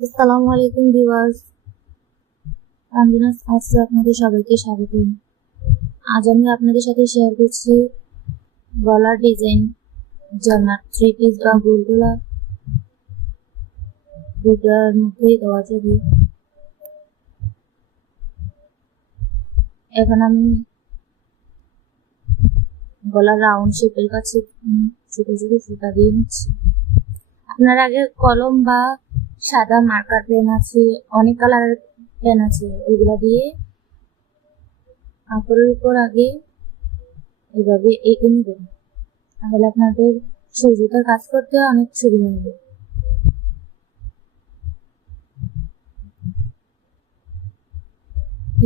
আসসালামু আলাইকুম ভিউয়ার্স, তানজিনাস আর্টসে আপনাদের সবাইকে স্বাগত। আজ আমি আপনাদের সাথে শেয়ার করছি গলার ডিজাইন, জামার থ্রি পিস বা গোল গলা দুটার মধ্যেই দেওয়া যাবে। এখন আমি গলার রাউন্ড শেপের কাছে ছোট ছোট ফুটা দিয়ে নিচ্ছি। আপনার আগে কলম বা সাদা মার্কার পেন আছে, অনেক কালারের পেন আছে, ওইগুলা দিয়ে কাপড়ের উপর আগে এভাবে এঁকে নেবেন, তাহলে আপনাদের সহজতার কাজ করতে অনেক সুবিধা হবে।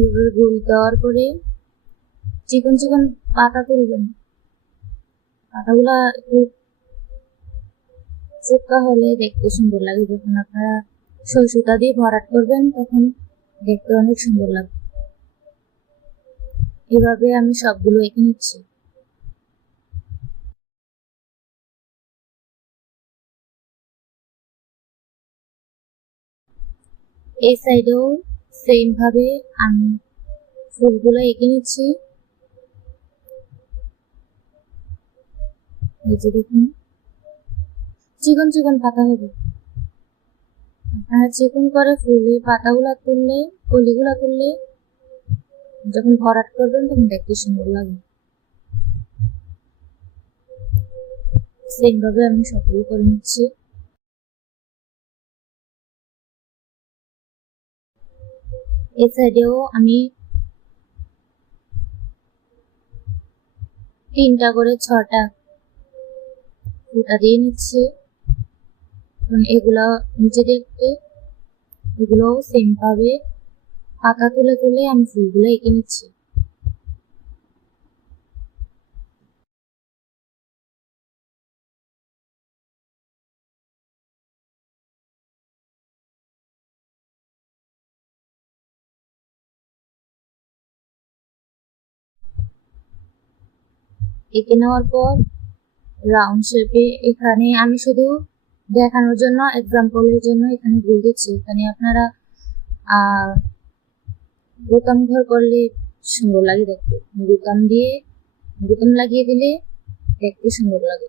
এভাবে গোল দেওয়ার পরে চিকন চিকন পাতা তুলবেন। পাতাগুলা একটু চিপকা হলে দেখতে সুন্দর লাগে। যখন আপনারা সুতা দিয়ে ভরাট করবেন তখন দেখতে অনেক সুন্দর লাগবে। এভাবে আমি সবগুলো এঁকে নিচ্ছি। এই সাইডেও সেম ভাবে আমি ফুলগুলো এঁকে নিচ্ছি। এই যে দেখুন, চিকন চিকন পাতা হবে। আপনারা চিকন করে ফুলের পাতাগুলা তুললে, কলিগুলা তুললে যখন ভরাট করবেন তখন দেখতে সুন্দর লাগে। সেম ভাবে আমি সবগুলো করে নিচ্ছি। এই সাইডেও আমি 3টা করে 6টা ফুটা দিয়ে নিচ্ছি। এগুলা নিচে দেখতে, এগুলো সেম ভাবে পাতা তুলে তুলে আমি ফুলগুলো এঁকে নিচ্ছি। এঁকে নেওয়ার পর রাউন্ড শেপে এখানে আমি শুধু দেখানোর জন্য, এক্সাম্পলের জন্য এখানে গোল দিচ্ছি। এখানে আপনারা বোতাম ঘর করলে সুন্দর লাগে দেখতে। বোতাম লাগিয়ে দিলে দেখতে সুন্দর লাগে।